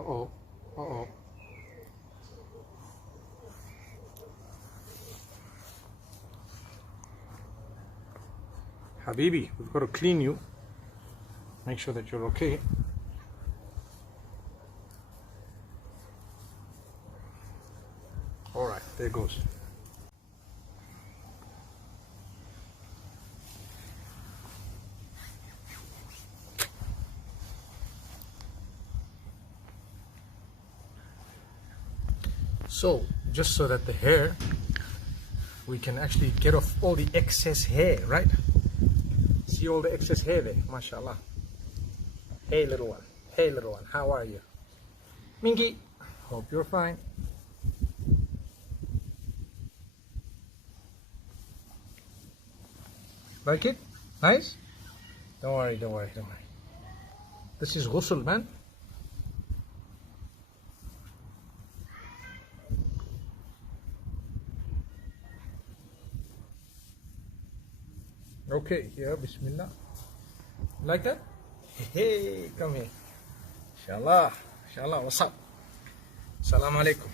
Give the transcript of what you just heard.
Uh-oh. Uh-oh. Habibi, we've got to clean you. Make sure that you're okay. All right, there goes. So, just so that the hair, we can actually get off all the excess hair, right? See all the excess hair there, mashallah. Hey little one, hey little one, how are you? Minky, hope you're fine. Like it? Nice? Don't worry, don't worry, don't worry. This is ghusl, man. Okay, yeah, bismillah. Like that? Hey, come here. Inshallah, inshallah, what's up? Assalamu alaikum.